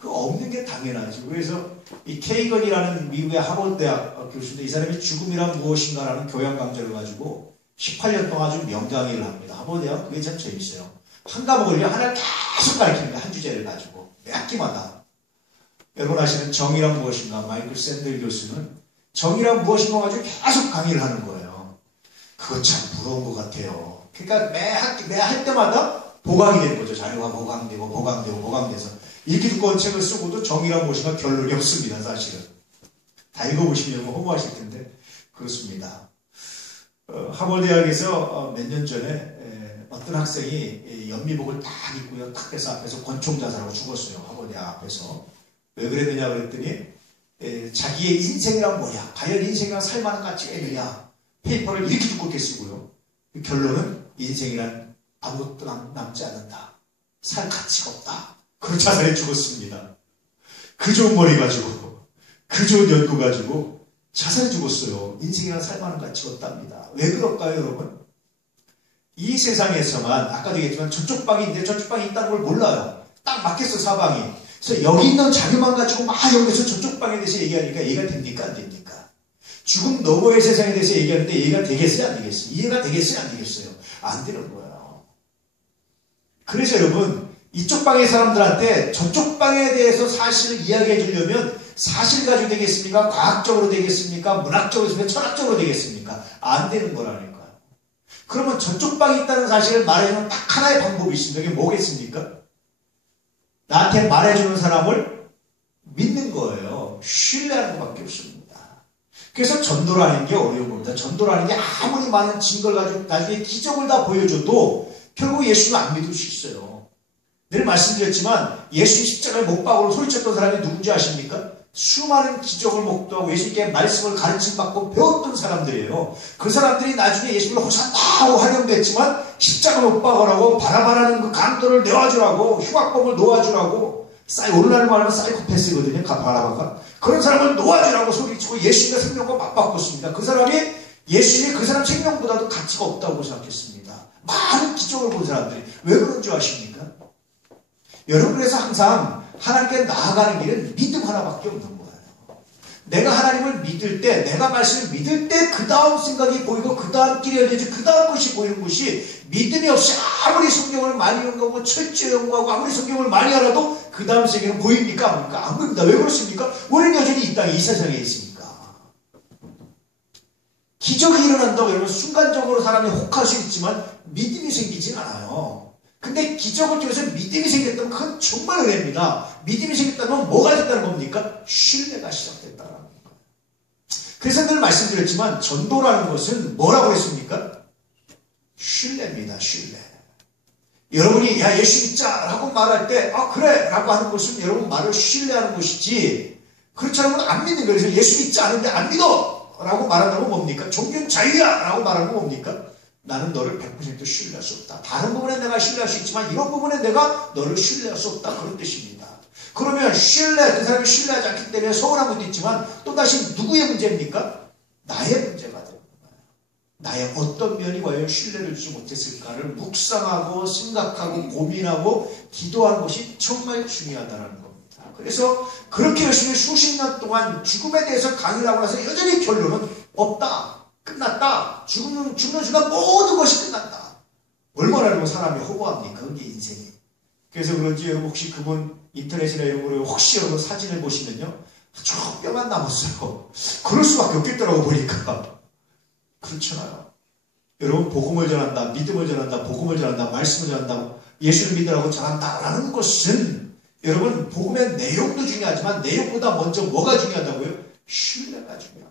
그 없는 게 당연하죠. 그래서 이 케이건이라는 미국의 하버드대학 교수인데 이 사람이 죽음이란 무엇인가라는 교양 강좌를 가지고 18년 동안 아주 명강의를 합니다. 하버드대학 그게 참 재밌어요. 한 과목을 하나를 계속 가르치는 거예요. 한 주제를 가지고 매 학기마다. 여러분 아시는 정의란 무엇인가 마이클 샌델 교수는 정의란 무엇인가 가지고 계속 강의를 하는 거예요. 그거 참 부러운 것 같아요. 그러니까 매 할 때마다 보강이 되는 거죠. 자료가 보강돼서 이렇게 두꺼운 책을 쓰고도 정의란 무엇인가 결론이 없습니다. 사실은 다 읽어보시면 허무하실 텐데 그렇습니다. 하버드대학에서 몇 년 전에 어떤 학생이 연미복을 딱 입고요. 딱 해서 앞에서 권총자살하고 죽었어요. 하버드대학 앞에서. 왜 그랬느냐 그랬더니 자기의 인생이란 뭐냐, 과연 인생이란 살만한 가치가 있느냐, 페이퍼를 이렇게 두껍게 쓰고요. 결론은 인생이란 아무것도 남지 않는다. 살 가치가 없다. 그런 자살에 죽었습니다. 그 좋은 머리 가지고, 그 좋은 연구 가지고 자살해 죽었어요. 인생이란 살만한 가치가 없답니다. 왜 그럴까요, 여러분? 이 세상에서만, 아까도 얘기했지만 저쪽 방이 있는데 저쪽 방이 있다는 걸 몰라요. 딱 맞겠어, 사방이. 그래서 여기 있는 자료만 가지고 막 여기서 저쪽 방에 대해서 얘기하니까 이해가 됩니까? 안 됩니까? 죽음 너머의 세상에 대해서 얘기하는데 이해가 되겠어요? 안 되겠어요? 이해가 되겠어요? 안 되겠어요? 안 되는 거예요. 그래서 여러분, 이쪽 방의 사람들한테 저쪽 방에 대해서 사실을 이야기해 주려면 사실 가지고 되겠습니까? 과학적으로 되겠습니까? 문학적으로 되겠습니까? 철학적으로 되겠습니까? 안 되는 거라니까요. 그러면 저쪽 방에 있다는 사실을 말해주는 딱 하나의 방법이 있습니다. 그게 뭐겠습니까? 나한테 말해주는 사람을 믿는 거예요. 신뢰하는 것밖에 없습니다. 그래서 전도라는 게 어려운 겁니다. 전도라는 게 아무리 많은 증거를 가지고 나중에 기적을 다 보여줘도 결국 예수님 안 믿을 수 있어요. 늘 말씀드렸지만 예수님 십자가에 못 박으로 소리쳤던 사람이 누군지 아십니까? 수많은 기적을 목도하고 예수님께 말씀을 가르침받고 배웠던 사람들이에요. 그 사람들이 나중에 예수님을 호산나 하고 활용됐지만 십자가 못 박으라고 바라바라는 그 강도를 내어주라고 흉악범을 놓아주라고 오늘날 말하면 사이코패스거든요. 바라바가 그런 사람을 놓아주라고 소리치고 예수님의 생명과 맞바꿨습니다. 그 사람이 예수님이 그 사람 생명보다도 가치가 없다고 생각했습니다. 많은 기적을 본 사람들이 왜 그런 줄 아십니까? 여러분 그래서 항상 하나님께 나아가는 길은 믿음 하나밖에 없는 거예요. 내가 하나님을 믿을 때, 내가 말씀을 믿을 때 그 다음 생각이 보이고 그 다음 길이 열리지 그 다음 것이 보이는 것이 믿음이 없이 아무리 성경을 많이 연구하고 철저히 연구하고 아무리 성경을 많이 알아도 그 다음 세계는 보입니까? 안 보입니까? 안 보입니다. 왜 그렇습니까? 우리는 여전히 이 땅에 이 세상에 있으니까. 기적이 일어난다고 여러분 순간적으로 사람이 혹할 수 있지만 믿음이 생기진 않아요. 근데 기적을 통해서 믿음이 생겼다면 그건 정말 은혜입니다. 믿음이 생겼다면 뭐가 됐다는 겁니까? 신뢰가 시작됐다는 거예요. 그래서 늘 말씀드렸지만 전도라는 것은 뭐라고 했습니까? 신뢰입니다. 신뢰. 여러분이 야 예수 믿자 라고 말할 때 그래 라고 하는 것은 여러분 말을 신뢰하는 것이지 그렇지 않으면 안 믿는 거예요. 그래서 예수 믿지 않은데 안 믿어 라고 말한다고 뭡니까? 종교는 자유야 라고 말하는 거 뭡니까? 나는 너를 100% 신뢰할 수 없다. 다른 부분에 내가 신뢰할 수 있지만 이런 부분에 내가 너를 신뢰할 수 없다. 그런 뜻입니다. 그러면 그 사람이 신뢰하지 않기 때문에 서운한 것도 있지만 또다시 누구의 문제입니까? 나의 문제가 되는 거예요. 나의 어떤 면이 과연 신뢰를 주지 못했을까를 묵상하고 생각하고 고민하고 기도하는 것이 정말 중요하다는 겁니다. 그래서 그렇게 열심히 수십 년 동안 죽음에 대해서 강의를 하고 나서 여전히 결론은 없다. 끝났다. 죽는 순간 모든 것이 끝났다. 얼마나 여러분 사람이 허무합니까? 그게 인생이. 그래서 그런지 여러분 혹시 그분 인터넷이나 이런 거로 혹시 여러분 사진을 보시면요. 저 뼈만 남았어요. 그럴 수밖에 없겠더라고 보니까. 그렇잖아요. 여러분 복음을 전한다. 믿음을 전한다. 복음을 전한다. 말씀을 전한다. 예수를 믿으라고 전한다라는 것은 여러분 복음의 내용도 중요하지만 내용보다 먼저 뭐가 중요하다고요? 신뢰가 중요합니다.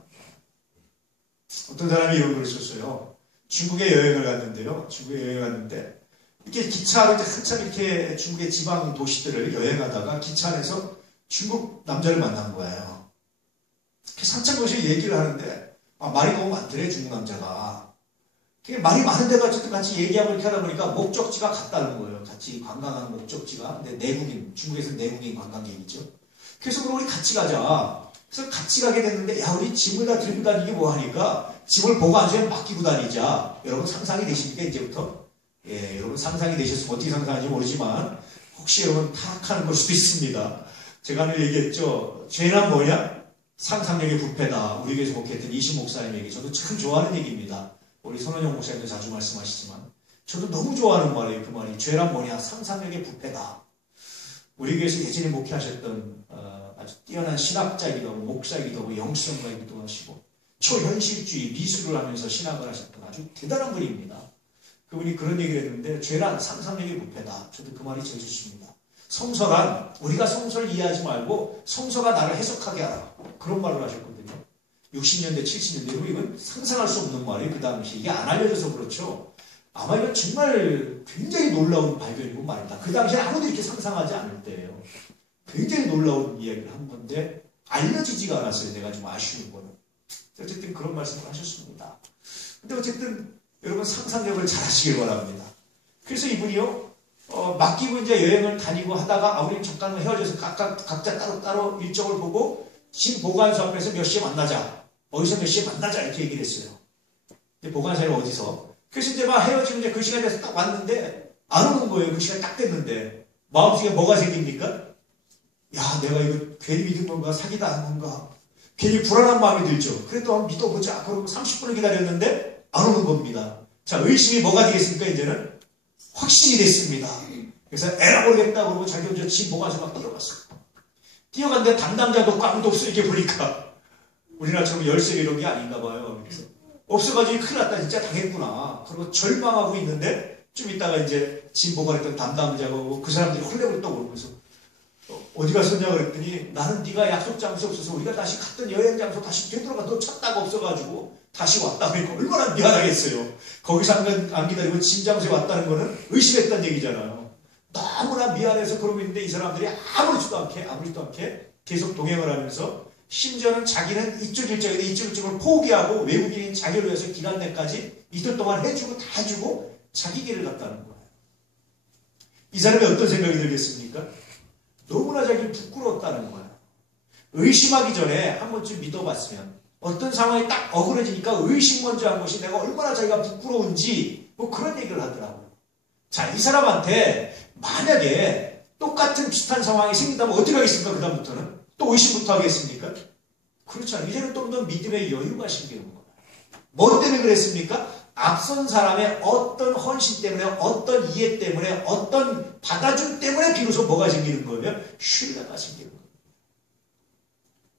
어떤 사람이 이런 글을 썼어요. 중국에 여행을 갔는데요. 중국에 여행을 갔는데 이렇게 기차로 한참 이렇게 중국의 지방 도시들을 여행하다가 기차 안에서 중국 남자를 만난 거예요. 한참 거기서 얘기를 하는데 말이 너무 많더래 중국 남자가. 말이 많은데 같이 얘기하고 이렇게 하다 보니까 목적지가 같다는 거예요. 같이 관광하는 목적지가. 근데 내국인, 중국에서 내국인 관광객이죠. 그래서 그럼 우리 같이 가자. 그래서 같이 가게 됐는데 야 우리 짐을 다 들고 다니기 뭐 하니까 짐을 보관소에 맡기고 다니자. 여러분 상상이 되십니까 이제부터? 여러분 상상이 되셨으면 어떻게 상상하는지 모르지만 혹시 여러분 타락하는 걸 수도 있습니다. 제가 오늘 얘기했죠. 죄란 뭐냐? 상상력의 부패다. 우리 교회에서 목회했던 이시 목사님 얘기. 저도 참 좋아하는 얘기입니다. 우리 손원영 목사님도 자주 말씀하시지만 저도 너무 좋아하는 말이에요. 그 말이. 죄란 뭐냐? 상상력의 부패다. 우리 교회에서 예전에 목회하셨던 아주 뛰어난 신학자이기도 하고 목사이기도 하고 영성가이기도 하시고 초현실주의 미술을 하면서 신학을 하셨던 아주 대단한 분입니다. 그분이 그런 얘기를 했는데 죄란 상상력의 부패다. 저도 그 말이 제일 좋습니다. 성서란 우리가 성서를 이해하지 말고 성서가 나를 해석하게 하라. 그런 말을 하셨거든요. 60년대 70년대 이건 상상할 수 없는 말이에요. 그 당시 이게 안 알려져서 그렇죠. 아마 이건 정말 굉장히 놀라운 발견이고 말이다. 그 당시에 아무도 이렇게 상상하지 않을 때예요. 굉장히 놀라운 이야기를 한 건데 알려지지가 않았어요. 내가 좀 아쉬운 거는. 어쨌든 그런 말씀을 하셨습니다. 근데 어쨌든 여러분 상상력을 잘 하시길 바랍니다. 그래서 이분이요 맡기고 이제 여행을 다니고 하다가 우리 잠깐 헤어져서 각자 따로 일정을 보고 진 보관소 앞에서 몇 시에 만나자. 어디서 몇 시에 만나자 이렇게 얘기를 했어요. 이제 보관소는 어디서? 그래서 이제 막 헤어지고 이제 그 시간에 돼서 딱 왔는데 안 오는 거예요. 그 시간이 딱 됐는데 마음속에 뭐가 생깁니까? 야, 내가 이거 괜히 믿은 건가? 사기다 한 건가? 괜히 불안한 마음이 들죠. 그래도 한번 믿어보자. 그러고 30분을 기다렸는데 안 오는 겁니다. 자, 의심이 뭐가 되겠습니까? 이제는 확신이 됐습니다. 그래서 에라 모르겠다 그러고 자기 혼자 집 보관소 막 뛰어갔어요. 뛰어갔는데 담당자도 아무도 없어. 이렇게 보니까 우리나라처럼 열쇠 이런 게 아닌가 봐요. 그래서 없어가지고 큰일 났다. 진짜 당했구나. 그리고 절망하고 있는데 좀 있다가 이제 집 보관했던 담당자고 그 사람들이 헐레벌떡 그러면서 어디 갔었냐 그랬더니 나는 네가 약속 장소 없어서 우리가 다시 갔던 여행 장소 다시 되돌아가 너 찾다가 없어가지고 다시 왔다 그러니까 얼마나 미안하겠어요. 거기서 안 기다리고 진 장소에 왔다는 거는 의심했다는 얘기잖아요. 너무나 미안해서 그러고 있는데 이 사람들이 아무렇지도 않게 계속 동행을 하면서 심지어는 자기는 이쪽 일정인데 이쪽 일정을 포기하고 외국인인 자기를 위해서 기간 내까지 이틀 동안 해주고 다 해주고 자기 길을 갔다는 거예요. 이 사람이 어떤 생각이 들겠습니까? 너무나 자기를 부끄러웠다는 거예요. 의심하기 전에 한 번쯤 믿어봤으면 어떤 상황이 딱 어그러지니까 의심 먼저 한 것이 내가 얼마나 자기가 부끄러운지 뭐 그런 얘기를 하더라고요. 자, 이 사람한테 만약에 똑같은 비슷한 상황이 생긴다면 어떻게 하겠습니까? 그 다음부터는 또 의심부터 하겠습니까? 그렇지 않아요. 이제는 좀 더 믿음의 여유가 생기는 거예요. 뭐 때문에 그랬습니까? 앞선 사람의 어떤 헌신 때문에 어떤 이해 때문에 어떤 받아줌 때문에 비로소 뭐가 생기는 거예요? 신뢰가 생기는 거예요.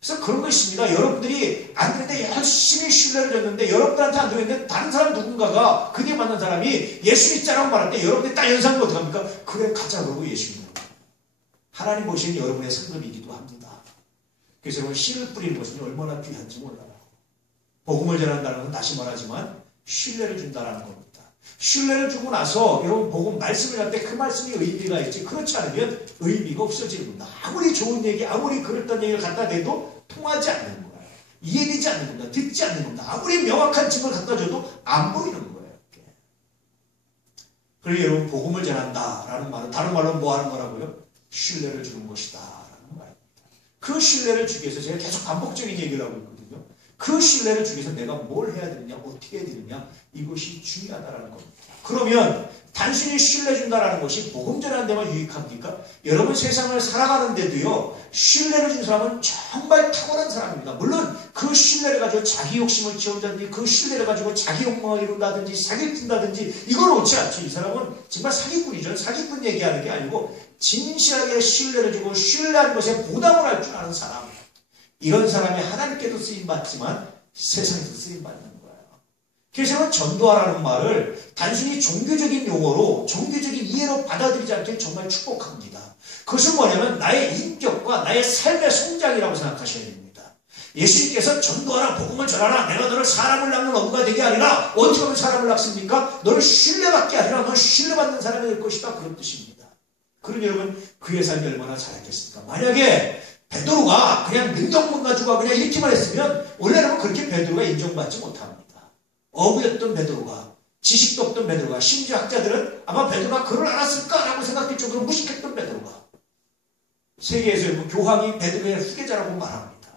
그래서 그런 것입니다. 여러분들이 안 되는데 열심히 신뢰를 줬는데 여러분들한테 안 되는데 다른 사람 누군가가 그게 맞는 사람이 예수 믿자라고 말할 때 여러분들이 딱 연상하면 어떡합니까? 그래 가자 그러고 예수 믿는 거예요. 하나님 보시는 여러분의 상급이기도 합니다. 그래서 여러분 씨를 뿌리는 것은 얼마나 귀한지 몰라요. 복음을 전한다는 건 다시 말하지만 신뢰를 준다는 겁니다. 신뢰를 주고 나서 여러분 복음 말씀을 할 때 그 말씀이 의미가 있지 그렇지 않으면 의미가 없어지는 겁니다. 아무리 좋은 얘기 아무리 그랬던 얘기를 갖다 대도 통하지 않는 거예요. 이해되지 않는 겁니다. 듣지 않는 겁니다. 아무리 명확한 증거를 갖다 줘도 안 보이는 거예요. 그래서 여러분 복음을 전한다라는 말은 다른 말로 뭐 하는 거라고요? 신뢰를 주는 것이다 라는 말입니다. 그 신뢰를 주기 위해서 제가 계속 반복적인 얘기를 하고 있거든요. 그 신뢰를 주기 위해서 내가 뭘 해야 되느냐 어떻게 해야 되느냐 이것이 중요하다는 겁니다. 그러면 단순히 신뢰 준다는 것이 복음 전하는 데만 유익합니까? 여러분 세상을 살아가는데도요 신뢰를 준 사람은 정말 탁월한 사람입니다. 물론 그 신뢰를 가지고 자기 욕심을 채운다든지 그 신뢰를 가지고 자기 욕망을 이룬다든지 사기를 튼다든지 이건 옳지 않죠. 이 사람은 정말 사기꾼이죠. 사기꾼 얘기하는 게 아니고 진실하게 신뢰를 주고 신뢰하는 것에 보답을 할 줄 아는 사람. 이런 사람이 하나님께도 쓰임받지만 세상에도 쓰임받는 거예요. 그래서 전도하라는 말을 단순히 종교적인 용어로 종교적인 이해로 받아들이지 않게 정말 축복합니다. 그것은 뭐냐면 나의 인격과 나의 삶의 성장이라고 생각하셔야 됩니다. 예수님께서 전도하라 복음을 전하라 내가 너를 사람을 낳는 어부가 되게 하리라. 어떻게 하면 사람을 낳습니까? 너를 신뢰받게 하리라. 너는 신뢰받는 사람이 될 것이다. 그런 뜻입니다. 그럼 여러분 그의 삶이 얼마나 잘했겠습니까? 만약에 베드로가 그냥 능력만 가지고 그냥 이렇게만 했으면 원래는 그렇게 베드로가 인정받지 못합니다. 어부였던 베드로가 지식도 없던 베드로가 심지어 학자들은 아마 베드로가 그걸 알았을까라고 생각할 정도로 무식했던 베드로가 세계에서 교황이 베드로의 후계자라고 말합니다.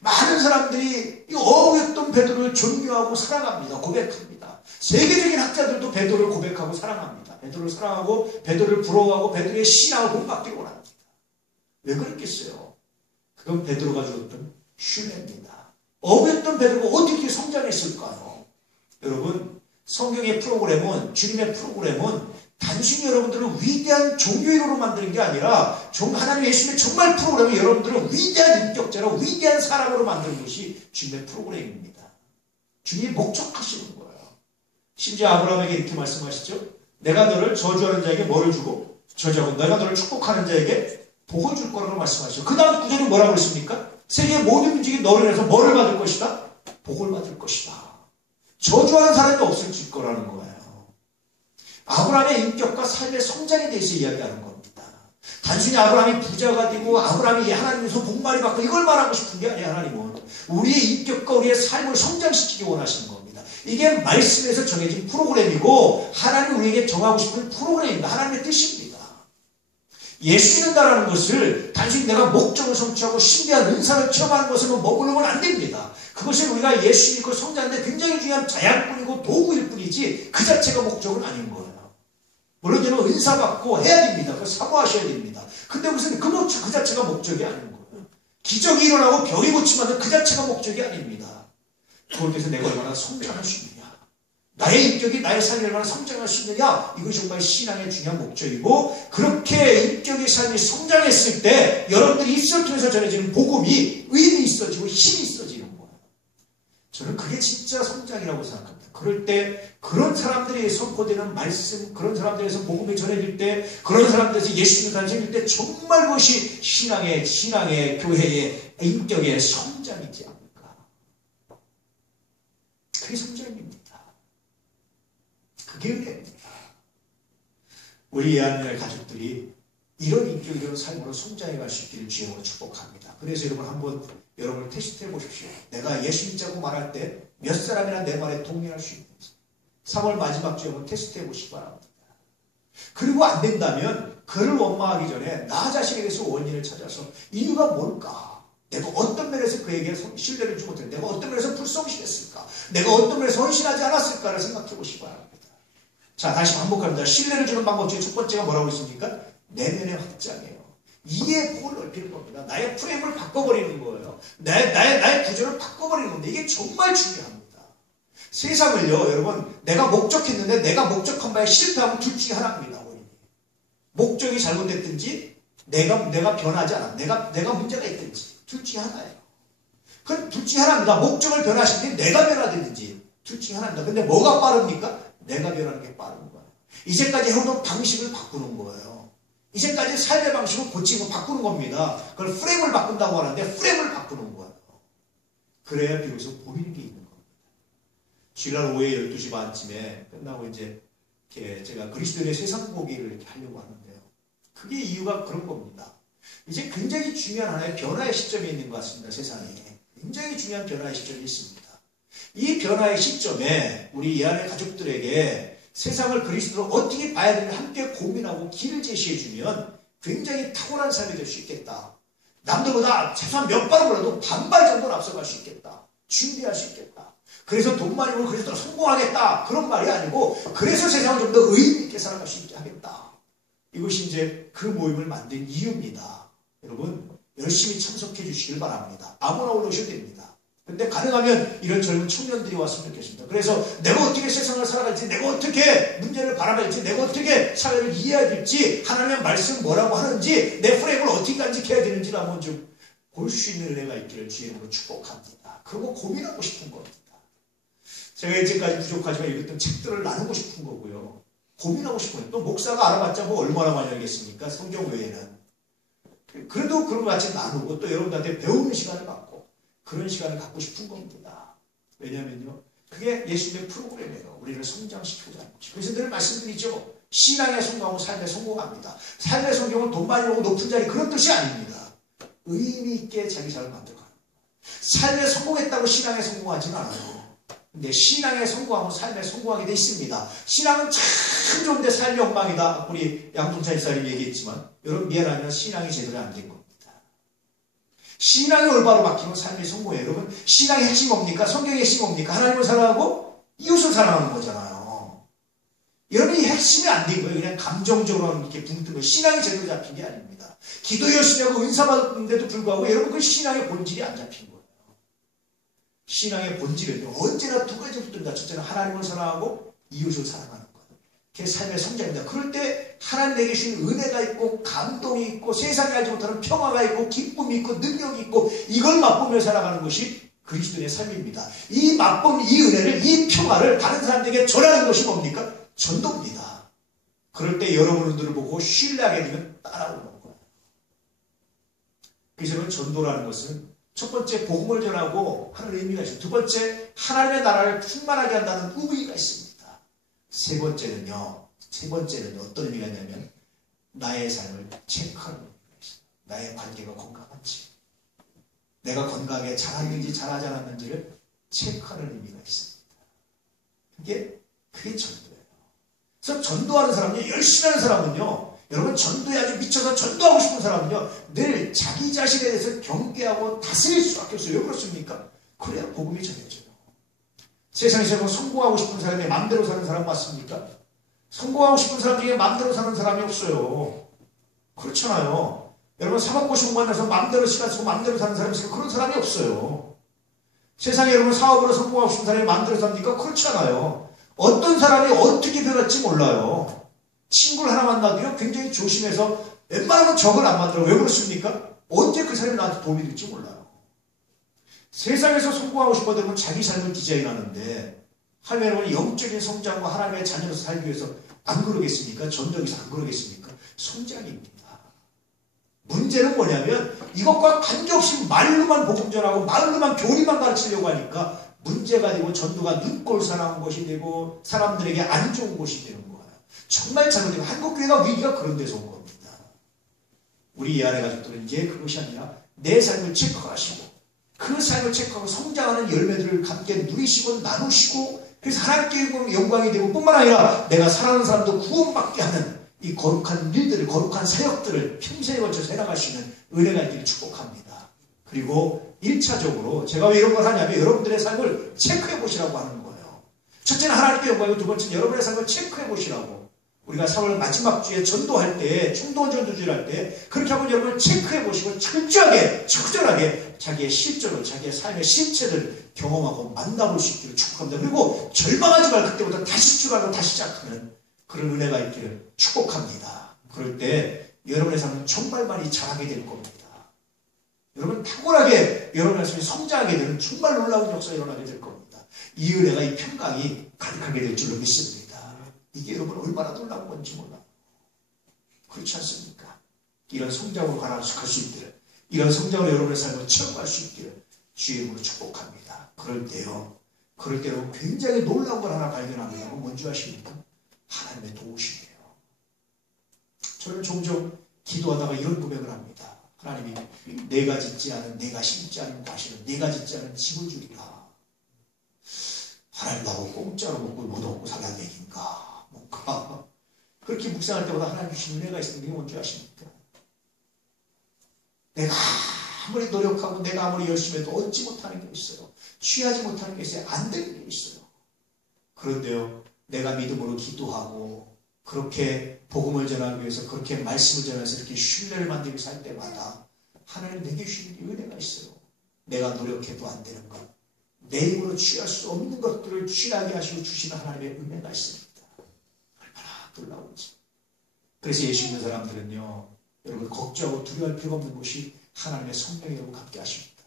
많은 사람들이 이 어부였던 베드로를 존경하고 사랑합니다. 고백합니다. 세계적인 학자들도 베드로를 고백하고 사랑합니다. 베드로를 사랑하고 베드로를 부러워하고 베드로의 신앙을 본받기를 원합니다. 왜 그랬겠어요? 그건 베드로가 주었던 신뢰입니다. 어겼던 베드로가 어떻게 성장했을까요? 여러분, 성경의 프로그램은, 주님의 프로그램은 단순히 여러분들을 위대한 종교인으로 만드는 게 아니라 하나님 예수님의 정말 프로그램은 여러분들을 위대한 인격자로 위대한 사람으로 만드는 것이 주님의 프로그램입니다. 주님이 목적하시는 거예요. 심지어 아브라함에게 이렇게 말씀하시죠. 내가 너를 저주하는 자에게 뭐를 주고 저주하고 내가 너를 축복하는 자에게 복을 줄 거라고 말씀하시죠. 그 다음 구절은 뭐라고 했습니까? 세계의 모든 민족이 너를 위해서 뭐를 받을 것이다? 복을 받을 것이다. 저주하는 사람이 없을 거라는 거예요. 아브라함의 인격과 삶의 성장에 대해서 이야기하는 겁니다. 단순히 아브라함이 부자가 되고 아브라함이 하나님에서 복 많이 받고 이걸 말하고 싶은 게 아니에요. 하나님은 우리의 인격과 우리의 삶을 성장시키기 원하시는 겁니다. 이게 말씀에서 정해진 프로그램이고 하나님이 우리에게 정하고 싶은 프로그램입니다. 하나님의 뜻입니다. 예수 믿는다라는 것을 단순히 내가 목적을 성취하고 신비한 은사를 체험하는 것으로 머무르면 안 됩니다. 그것은 우리가 예수 믿고 성장하는데 굉장히 중요한 자양뿐이고 도구일 뿐이지 그 자체가 목적은 아닌 거예요. 물론 저는 은사 받고 해야 됩니다. 그걸 사모하셔야 됩니다. 근데 무슨 그 자체가 목적이 아닌 거예요. 기적이 일어나고 병이 고침하는 그 자체가 목적이 아닙니다. 그걸 위해서 내가 얼마나 성장할 수 있느냐. 나의 인격이 나의 삶이 얼마나 성장할 수 있느냐. 이것이 정말 신앙의 중요한 목적이고 그렇게 인격의 삶이 성장했을 때 여러분들이 입술을 통해서 전해지는 복음이 의미 있어지고 힘이 있어지는 거예요. 저는 그게 진짜 성장이라고 생각합니다. 그럴 때 그런 사람들이 선포되는 말씀, 그런 사람들에서 복음이 전해질 때, 그런 사람들에서 예수 믿는 사람이 생길 때 정말 그것이 신앙의 교회의 인격의 성장이지 않을까. 그게 성장입니다. 그게 은혜입니다. 우리 예한의 가족들이 이런 인격, 이런 삶으로 성장해 갈 수 있기를 주님으로 축복합니다. 그래서 여러분 한번 여러분을 테스트해 보십시오. 내가 예수 믿자고 말할 때 몇 사람이나 내 말에 동의할 수 있는지 3월 마지막 주에 한번 테스트해 보시기 바랍니다. 그리고 안 된다면 그를 원망하기 전에 나 자신에게서 원인을 찾아서 이유가 뭘까? 내가 어떤 면에서 그에게 신뢰를 주지 못했을까? 내가 어떤 면에서 불성실했을까? 내가 어떤 면에서 헌신하지 않았을까를 생각해 보시기 바랍니다. 자, 다시 반복합니다. 신뢰를 주는 방법 중에 첫 번째가 뭐라고 했습니까? 내면의 확장이에요. 이해의 폭을 넓히는 겁니다. 나의 프레임을 바꿔버리는 거예요. 나의 구조를 바꿔버리는 겁니다. 이게 정말 중요합니다. 세상을요, 여러분, 내가 목적했는데 내가 목적한 바에 실패하면 둘 중에 하나입니다. 목적이 잘못됐든지 내가 변하지 않아. 내가 문제가 있든지 둘 중에 하나예요. 그럼 둘 중에 하나입니다. 목적을 변화시키는데 내가 변화되든지 둘 중에 하나입니다. 근데 뭐가 빠릅니까? 내가 변하는 게 빠른 거예요. 이제까지 해오던 방식을 바꾸는 거예요. 이제까지 삶의 방식을 고치고 바꾸는 겁니다. 그걸 프레임을 바꾼다고 하는데 프레임을 바꾸는 거예요. 그래야 비로소 보이는 게 있는 겁니다. 주일날 오후에 12시 반쯤에 끝나고 이제 제가 그리스도인의 세상 보기를 하려고 하는데요. 그게 이유가 그런 겁니다. 이제 굉장히 중요한 하나의 변화의 시점이 있는 것 같습니다. 세상에. 굉장히 중요한 변화의 시점이 있습니다. 이 변화의 시점에 우리 예한의 가족들에게 세상을 그리스도로 어떻게 봐야 되는지 함께 고민하고 길을 제시해주면 굉장히 탁월한 삶이 될 수 있겠다. 남들보다 최소한 몇 발을 몰라도 반발 정도는 앞서갈 수 있겠다. 준비할 수 있겠다. 그래서 돈 많이 벌고 그리스도로 성공하겠다. 그런 말이 아니고 그래서 세상을 좀 더 의미 있게 살아갈 수 있게 하겠다. 이것이 이제 그 모임을 만든 이유입니다. 여러분 열심히 참석해 주시길 바랍니다. 아무나 올라오셔도 됩니다. 근데 가능하면 이런 젊은 청년들이 왔으면 좋겠습니다. 그래서 내가 어떻게 세상을 살아갈지, 내가 어떻게 문제를 바라볼지, 내가 어떻게 사회를 이해해야 될지, 하나님의 말씀 뭐라고 하는지, 내 프레임을 어떻게 간직해야 되는지를 한번 좀 볼 수 있는 은혜가 있기를 주님으로 축복합니다. 그리고 고민하고 싶은 겁니다. 제가 이제까지 부족하지만 읽었던 책들을 나누고 싶은 거고요. 고민하고 싶은 거예요. 또 목사가 알아봤자 뭐 얼마나 많이 알겠습니까? 성경 외에는. 그래도 그런 것 같이 나누고 또 여러분들한테 배우는 시간을 갖고 그런 시간을 갖고 싶은 겁니다. 왜냐하면요. 그게 예수님의 프로그램이에요. 우리를 성장시키고자 하는 것이. 그래서 늘 말씀드리죠. 신앙에 성공하고 삶에 성공합니다. 삶의 성공은 돈 많이 벌고 높은 자리 그런 뜻이 아닙니다. 의미 있게 자기 삶을 만들어가는 거예요. 삶에 성공했다고 신앙에 성공하지는 않아요. 근데 신앙에 성공하고 삶에 성공하게 돼 있습니다. 신앙은 참 좋은데 삶이 엉망이다. 우리 양동찬 집사님이 얘기했지만 여러분 미안하지만 신앙이 제대로 안 된 겁니다. 신앙이 올바로 바뀌면 삶이 성공해요. 여러분 신앙의 핵심이 뭡니까? 성경의 핵심이 뭡니까? 하나님을 사랑하고 이웃을 사랑하는 거잖아요. 여러분이 핵심이 안 된 거예요. 그냥 감정적으로 이렇게 붕뜨는 거예요. 신앙이 제대로 잡힌 게 아닙니다. 기도 열심히 하고 은사 받았는데도 불구하고 여러분 그 신앙의 본질이 안 잡힌 거예요. 신앙의 본질은 언제나 두 가지 붙습니다. 첫째는 하나님을 사랑하고 이웃을 사랑하는 것. 그게 삶의 성장입니다. 그럴 때 하나님에게 주신 은혜가 있고 감동이 있고 세상에 알지 못하는 평화가 있고 기쁨이 있고 능력이 있고 이걸 맛보며 살아가는 것이 그리스도인의 삶입니다. 이 맛본 이 은혜를 이 평화를 다른 사람들에게 전하는 것이 뭡니까? 전도입니다. 그럴 때 여러분들을 보고 신뢰하게 되면 따라오는 거예요. 그래서 전도라는 것은 첫 번째 복음을 전하고 하는 의미가 있어요. 두 번째 하나님의 나라를 충만하게 한다는 의미가 있습니다. 세 번째는요 어떤 의미가 있냐면 나의 삶을 체크하는 의미가 있어요. 나의 관계가 건강한지 내가 건강하게 잘하는지 잘하지 않았는지를 체크하는 의미가 있습니다. 그게 전도예요. 그래서 전도하는 사람은요, 열심히 하는 사람은요, 여러분 전도에 아주 미쳐서 전도하고 싶은 사람은요 늘 자기 자신에 대해서 경계하고 다스릴 수밖에 없어요. 왜 그렇습니까? 그래야 복음이 전해져요. 세상에서 성공하고 싶은 사람이 마음대로 사는 사람 맞습니까? 성공하고 싶은 사람 중에 마음대로 사는 사람이 없어요. 그렇잖아요. 여러분 사법고시 만나서 마음대로 시간 쓰고 마음대로 사는 사람이 있으니까 그런 사람이 없어요. 세상에 여러분 사업으로 성공하고 싶은 사람이 마음대로 삽니까? 그렇잖아요. 어떤 사람이 어떻게 변할지 몰라요. 친구를 하나 만나도요 굉장히 조심해서 웬만하면 적을 안 만들어요. 왜 그렇습니까? 언제 그 사람이 나한테 도움이 될지 몰라요. 세상에서 성공하고 싶어도 자기 삶을 디자인하는데 하나님은 영적인 성장과 하나님의 자녀로서 살기 위해서 안 그러겠습니까? 전적에서 안 그러겠습니까? 성장입니다. 문제는 뭐냐면 이것과 관계없이 말로만 복음 전하고 말로만 교리만 가르치려고 하니까 문제가 되고 전도가 눈꼴 사나운 것이 되고 사람들에게 안 좋은 것이 되는 거예요. 정말 잘못되고 한국교회가 위기가 그런 데서 온 겁니다. 우리 이 안에 가족들은 이제 그것이 아니라 내 삶을 체크하시고 그 삶을 체크하고 성장하는 열매들을 함께 누리시고 나누시고 그래서 하나님께 영광이 되고 뿐만 아니라 내가 사랑하는 사람도 구원받게 하는 이 거룩한 일들을 거룩한 사역들을 평생에 걸쳐서 해나갈 수 있는 은혜가 있기를 축복합니다. 그리고 1차적으로 제가 왜 이런 걸 하냐면 여러분들의 삶을 체크해 보시라고 하는 거예요. 첫째는 하나님께 영광이고 두 번째는 여러분의 삶을 체크해 보시라고. 우리가 4월 마지막 주에 전도할 때 충동 전도주를 할 때 그렇게 한번 여러분을 체크해 보시고 철저하게 적절하게 자기의 실전을 자기의 삶의 실체를 경험하고 만나볼 수 있기를 축복합니다. 그리고 절망하지 말고 그때부터 다시 출발하고 다시 시작하는 그런 은혜가 있기를 축복합니다. 그럴 때 여러분의 삶은 정말 많이 자라게 될 겁니다. 여러분 탁월하게 여러분의 삶이 성장하게 되는 정말 놀라운 역사가 일어나게 될 겁니다. 이 은혜가 이 평강이 가득하게 될 줄로 믿습니다. 이게 여러분 얼마나 놀라운 건지 몰라요. 그렇지 않습니까? 이런 성장으로 가할 수 있기를 이런 성장으로 여러분의 삶을 체험할 수 있기를 주의 이름으로 축복합니다. 그럴 때요 굉장히 놀라운 걸 하나 발견합니다. 뭔지 아십니까? 하나님의 도우심이에요. 저는 종종 기도하다가 이런 고백을 합니다. 하나님이 내가 짓지 않은 내가 심지 않은 과실은 내가 짓지 않은 집을 주리라. 하나님 나보고 공짜로 먹고 못 얻고 살라는 얘기인가? 뭔가 그렇게 묵상할 때마다 하나님 주신 은혜가 있는 게 뭔지 아십니까? 내가 아무리 노력하고 내가 아무리 열심히 해도 얻지 못하는 게 있어요. 취하지 못하는 게 있어요. 안 되는 게 있어요. 그런데요 내가 믿음으로 기도하고 그렇게 복음을 전하기 위해서 그렇게 말씀을 전해서 이렇게 신뢰를 만들고 살 때마다 하나님 내게 주시는 게 은혜가 있어요. 내가 노력해도 안 되는 것 내 힘으로 취할 수 없는 것들을 취하게 하시고 주시는 하나님의 은혜가 있습니다. 얼마나 놀라운지. 그래서 예수 믿는 사람들은요 여러분 걱정하고 두려워할 필요가 없는 것이 하나님의 성령이 여러분 갖게 하십니다.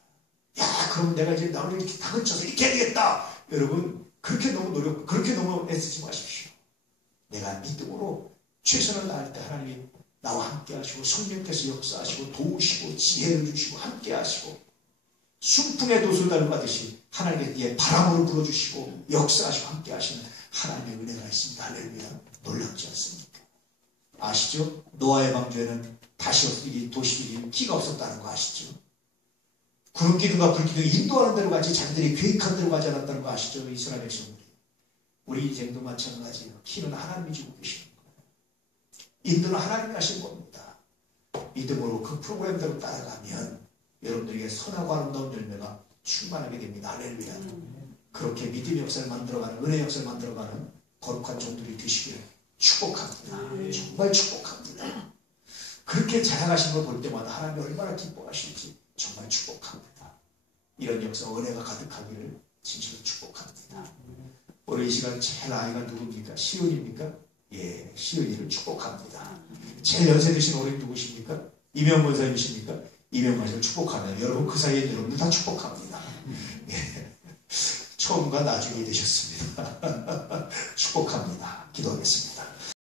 야 그럼 내가 이제 나를 이렇게 당을 쳐서 이렇게 해야겠다. 여러분 그렇게 너무 애쓰지 마십시오. 내가 믿음으로 최선을 다할 때 하나님이 나와 함께 하시고 성령께서 역사하시고 도우시고 지혜를 주시고 함께 하시고 순풍의 도수를 달고가듯이 하나님께 바람으로 불어주시고 역사하시고 함께 하시는 하나님의 은혜가 있습니다. 할렐루야. 놀랍지 않습니까? 아시죠? 노아의 방주에는 다시 도시들이 기가 없었다는 거 아시죠? 구름기둥과 불기둥이 인도하는 대로 가지 자기들이 계획한 대로 가지 않았다는 거 아시죠? 이스라엘 백성들이. 우리 인생도 마찬가지예요. 키는 하나님이 주고 계시는 거예요. 인도는 하나님이 하신 겁니다. 믿음으로 그 프로그램대로 따라가면 여러분들에게 선하고 아름다운 열매가 충만하게 됩니다. 할렐루야. 그렇게 믿음의 역사를 만들어가는 은혜의 역사를 만들어가는 거룩한 종들이 되시기를 축복합니다. 정말 축복합니다. 그렇게 자라가신 걸 볼 때마다 하나님이 얼마나 기뻐하실지 정말 축복합니다. 이런 역사 은혜가 가득하기를 진심으로 축복합니다. 오늘 이 시간 제일 아이가 누굽니까? 시은입니까? 예, 시은이를 축복합니다. 제일 연세 드신 어른이 누구십니까? 이명 권사님이십니까? 이명 권사님을 축복하네요. 여러분 그 사이에 여러분들 다 축복합니다. 예, 처음과 나중이 되셨습니다. 축복합니다. 기도하겠습니다.